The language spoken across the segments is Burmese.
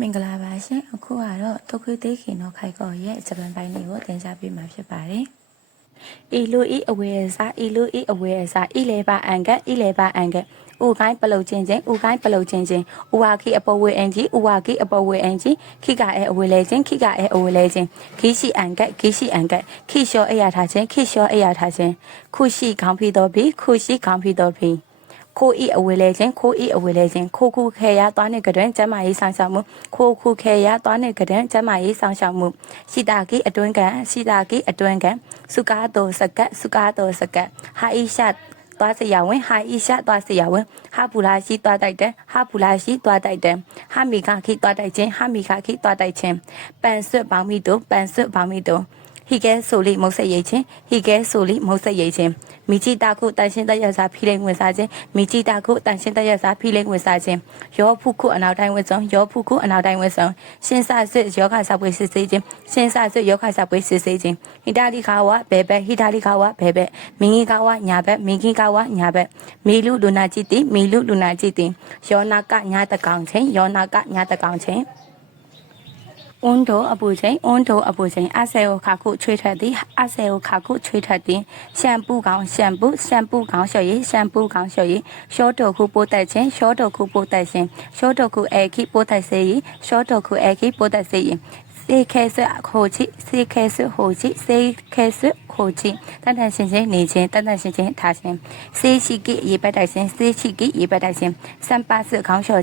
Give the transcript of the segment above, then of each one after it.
မင်္ဂလာပါရှင်အခုကတော့တိုခွေသေးခင်တော့ခိုက်ကောရဲ့ဂျပန်ပိုင်းလေးကိုတင်ပြပေးမှာဖြစ်ပါတယ်အီလိုအီအဝဲစားအီလိုအီအဝဲစားအီလေပါအန်ကအီလေပါအန်ကဥကိုင်းပလုတ်ချင်းချင်းဥကိုင်းပလုတ်ချင်းချင်းဥဝါခိအပေါ်ဝဲအန်ကြီးဥဝါခိအပေါ်ဝဲအန်ကြီးခိကအဲအဝဲလဲချင်းခိကအဲအဝဲလဲချင်းခိရှိအန်ကခိရှိအန်ကခိလျှောအရာထားချင်းခိလျှောအရာထားချင်းခုရှိခေါင်းဖိတော်ပြီခုရှိခေါင်းဖိတော်ပြီ ခိုးဤအဝေလဲခြင်းခိုးဤအဝေလဲခြင်းခိုးခုခဲရသွားနေကြတဲ့ကျမရေးဆောင်ဆောင်မှုခိုးခုခဲရသွားနေကြတဲ့ကျမရေးဆောင်ဆောင်မှုရှိတာကိအတွင်းကန်ရှိတာကိအတွင်းကန်စုကားတော်စကတ်စုကားတော်စကတ်ဟာအိရှာသွားစရာဝင်ဟာအိရှာသွားစရာဝင်ဟာပူလာရှိသွားတိုက်တယ်ဟာပူလာရှိသွားတိုက်တယ်ဟာမီခခိသွားတိုက်ခြင်းဟာမီခခိသွားတိုက်ခြင်းပန်ဆွတ်ပေါင်းမီတို့ပန်ဆွတ်ပေါင်းမီတို့ ဟီကဲဆိုလီမုတ်ဆက်ရိတ်ချင်းဟီကဲဆိုလီမုတ်ဆက်ရိတ်ချင်းမိချီတာခုတန်ရှင်းတရစာဖိလိန်ဝင်စားခြင်းမိချီတာခုတန်ရှင်းတရစာဖိလိန်ဝင်စားခြင်းရောဖုခုအနောက်တိုင်းဝဲဆောင်ရောဖုခုအနောက်တိုင်းဝဲဆောင်ရှင်းစဆွယောဂစာပွေစစ်စေးခြင်းရှင်းစဆွယောဂစာပွေစစ်စေးခြင်းဟိတာလီခါဝဘဲဘဲဟိတာလီခါဝဘဲဘဲမင်းကြီးကဝညာဘက်မင်းကြီးကဝညာဘက်မီလူလူနာကြည့်တိမီလူလူနာကြည့်တိယောနာကညာတကောင်ချင်းယောနာကညာတကောင်ချင်း အွန်းတို့အပူချိန်အွန်းတို့အပူချိန်အဆဲကိုခါခုချွေးထက်သည်အဆဲကိုခါခုချွေးထက်သည်ရှမ်ပူကောင်ရှမ်ပူရှမ်ပူကောင်လျှော်ရည်ရှမ်ပူကောင်လျှော်ရည်ရှော့တုတ်ခုပိုးတက်ခြင်းရှော့တုတ်ခုပိုးတက်ခြင်းရှော့တုတ်ခုအဲခိပိုးတက်စေ yi ရှော့တုတ်ခုအဲခိပိုးတက်စေ yi စေခဲဆွဟိုချိစေခဲဆွဟိုချိစေခဲဆွဟိုချိတန်တန်ရှင်းရှင်းနေခြင်းတန်တန်ရှင်းရှင်းထားခြင်းစေရှိကိရေပတ်တိုက်ခြင်းစေရှိကိရေပတ်တိုက်ခြင်းစံပါဆွခေါင်းလျှော်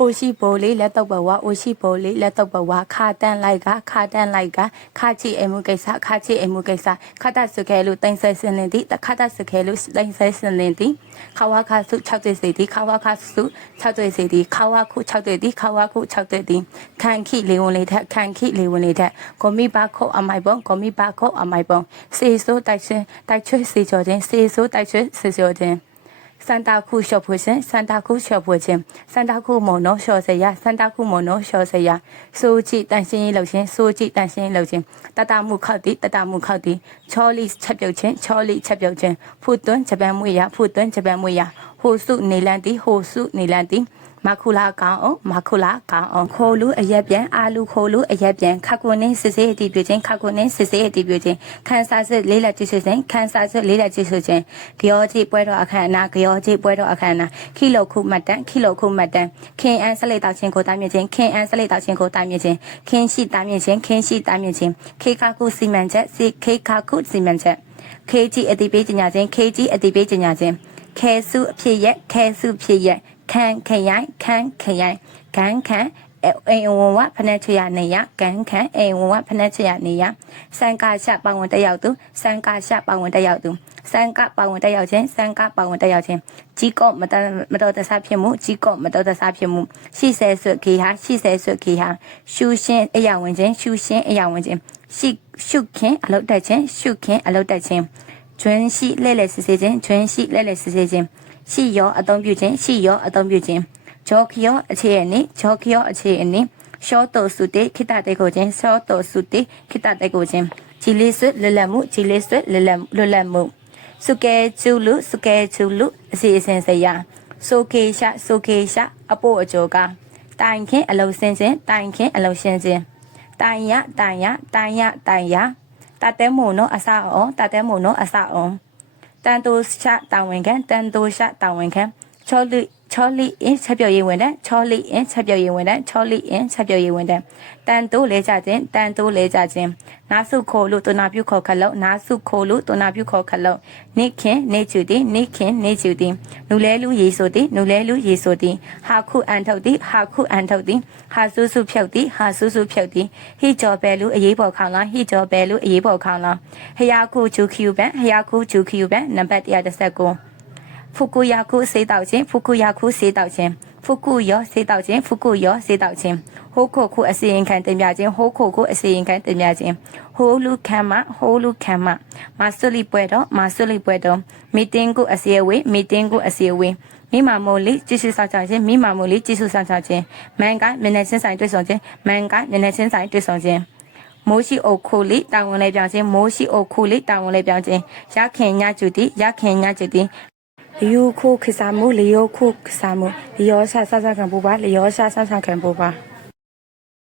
အဝတ်ချုပ်ခံနယူးယောက်ခုရေချိုးခြင်းနယူးယောက်ခုရေချိုးခြင်းဖူခုပုတ်တတိဖူခုပုတ်တတိယခုရှိစွရေချိုကန်ယခုရှိစွရေချိုကန်ယခုဆိုရေချိုစလာယခုဆိုရေချိုစလာလင်းစုရေဖြင့်စေသည်လင်းစုရေဖြင့်စေသည်ခခုနှင့်စစ်စေးအတည်ပြုခြင်းခခုနှင့်စစ်စေးအတည်ပြုခြင်းအိုရှိဘိုလေးလက်တော့ဘဝအိုရှိဘိုလေးလက်တော့ဘဝခါတန်လိုက်ကခါတန်လိုက်ကခါချီအမှုကိစ္စခါချီအမှုကိစ္စခတ်တစခဲလို့တင်ဆက်စင်လင်သည်တခတ်တစခဲလို့တင်ဆက်စင်လင်သည်ခဝါခါစု6တွေ့စေသည်ခဝါခါစု6တွေ့စေသည်ခဝါခု6တွေ့သည်ခဝါခု6တွေ့သည်ခန်ခိလေဝင်လေထက်ခန်ခိလေဝင်လေထက်ကိုမိပါခုအမိုက်ပုံကိုမိပါခုအမိုက်ပုံစေဆိုးတိုက်ချင်းတိုက်ချွေစေချောခြင်းစေဆိုးတိုက်ချွေစေချောခြင်း စန်တာခုရှော့ဖွေခြင်းစန်တာခုရှော့ဖွေခြင်းစန်တာခုမုံနောရှော့စရာစန်တာခုမုံနောရှော့စရာစိုးကြည့်တန်ရှင်းရေးလုပ်ခြင်းစိုးကြည့်တန်ရှင်းရေးလုပ်ခြင်းတတမှုခောက်သည်တတမှုခောက်သည်ချောလီချက်ပြုတ်ခြင်းချောလီချက်ပြုတ်ခြင်းဖူသွန်းဂျပန်မွေရဖူသွန်းဂျပန်မွေရ ဟိုစုနေလန်သည်ဟိုစုနေလန်သည်မခုလာကောင်းအောင်မခုလာကောင်းအောင်ခိုးလူအရက်ပြန်အာလူခိုးလူအရက်ပြန်ခါကုနင်းစစ်စေးအတီးပြခြင်းခါကုနင်းစစ်စေးအတီးပြခြင်းခန်းစားစစ်လေးလက်ကြည့်ခြင်းခန်းစားစစ်လေးလက်ကြည့်ခြင်းကြောကြီးပွဲတော်အခမ်းအနားကြောကြီးပွဲတော်အခမ်းအနားခိလုခုမတ်တန်ခိလုခုမတ်တန်ခင်အန်ဆက်လက်တောက်ခြင်းကိုတားမြင့်ခြင်းခင်အန်ဆက်လက်တောက်ခြင်းကိုတားမြင့်ခြင်းခင်ရှိတားမြင့်ခြင်းခင်ရှိတားမြင့်ခြင်းခေခါကုစီမံချက်စီခေခါကုစီမံချက်ခေကြီးအတီးပေးခြင်းညာခြင်းခေကြီးအတီးပေးခြင်းညာခြင်း ခဲစုအဖြစ်ရက်ခဲစုဖြစ်ရက်ခန်းခရိုင်ခန်းခရိုင်ခန်းခန်းအိမ်ဝဝဖနက်ချရနေရကန်ခန့်အိမ်ဝဝဖနက်ချရနေရစံကာရှပဝင်တက်ရောက်သူစံကာရှပဝင်တက်ရောက်သူစံကပဝင်တက်ရောက်ခြင်းစံကပဝင်တက်ရောက်ခြင်းကြီးကော့မတမတော်တဆဖြစ်မှုကြီးကော့မတော်တဆဖြစ်မှုရှိဆဲဆွခေဟာရှိဆဲဆွခေဟာရှူရှင်းအရာဝင်ခြင်းရှူရှင်းအရာဝင်ခြင်းရှိရှုခင်အလုတ်တက်ခြင်းရှုခင်အလုတ်တက်ခြင်း ကျွန်းရှိလဲ့လဲစစ်စစ်ခြင်းကျွန်းရှိလဲ့လဲစစ်စစ်ခြင်းရှိရောအသုံးပြုခြင်းရှိရောအသုံးပြုခြင်းဂျောခီယောအခြေအနေဂျောခီယောအခြေအနေရှောတော်စုတေခိတတေကိုခြင်းရှောတော်စုတေခိတတေကိုခြင်းဂျီလေးဆွလလမှုဂျီလေးဆွလလလွလမှုစုကဲကျူလူစုကဲကျူလူအစီအစဉ်စရာဆိုကေရှာဆိုကေရှာအဖို့အကျော်ကတိုင်ခင်အလုံးစင်းစင်းတိုင်ခင်အလုံးရှင်းစင်းတိုင်ရတိုင်ရတိုင်ရတိုင်ရ တတဲမို့နော်အစအောင်တတဲမို့နော်အစအောင်တန်တိုရှာတာဝန်ခံတန်တိုရှာတာဝန်ခံချောလိ ချောလိအင်းချက်ပြောရေးဝင်တဲ့ချောလိအင်းချက်ပြောရေးဝင်တဲ့ချောလိအင်းချက်ပြောရေးဝင်တဲ့တန်တိုးလဲကြခြင်းတန်တိုးလဲကြခြင်းနာစုခိုလို့တုနာပြုခေါ်ခလုံးနာစုခိုလို့တုနာပြုခေါ်ခလုံးနေခင်နေချူသည်နေခင်နေချူသည်နူလဲလူရေဆိုသည်နူလဲလူရေဆိုသည်ဟာခုအန်ထုတ်သည်ဟာခုအန်ထုတ်သည်ဟာဆူဆူဖြုတ်သည်ဟာဆူဆူဖြုတ်သည်ဟိကျော်ပဲလူအရေးပေါ်ခေါင်လားဟိကျော်ပဲလူအရေးပေါ်ခေါင်လားဟယာခုဂျူခီယူဘန်ဟယာခုဂျူခီယူဘန်နံပါတ်119 ဖူကူယာခုစေးတောက်ခြင်းဖူကူယာခုစေးတောက်ခြင်းဖုကုရောစေးတောက်ခြင်းဖုကုရောစေးတောက်ခြင်းဟိုးခိုခုအစီရင်ခံတင်ပြခြင်းဟိုးခိုခုအစီရင်ခံတင်ပြခြင်းဟိုးလူခံမဟိုးလူခံမမဆွလီပွဲတော့မဆွလီပွဲတော့မီတင်းကိုအစီအဝေးမီတင်းကိုအစီအဝေးမိမာမိုလီကြည့်ရှုဆောင်ချခြင်းမိမာမိုလီကြည့်ရှုဆောင်ချခြင်းမန်ကမျက်နှာချင်းဆိုင်တွေ့ဆုံခြင်းမန်ကမျက်နှာချင်းဆိုင်တွေ့ဆုံခြင်းမိုးရှိအုပ်ခိုလိတာဝန်လေးပြောင်းခြင်းမိုးရှိအုပ်ခိုလိတာဝန်လေးပြောင်းခြင်းရခင်ညကျူတီရခင်ညကျူတီ လျိုခိုခစားမှုလျိုခိုခစားမှုလျောရှာဆဆခံပူပါလျောရှာဆဆခံပူပါ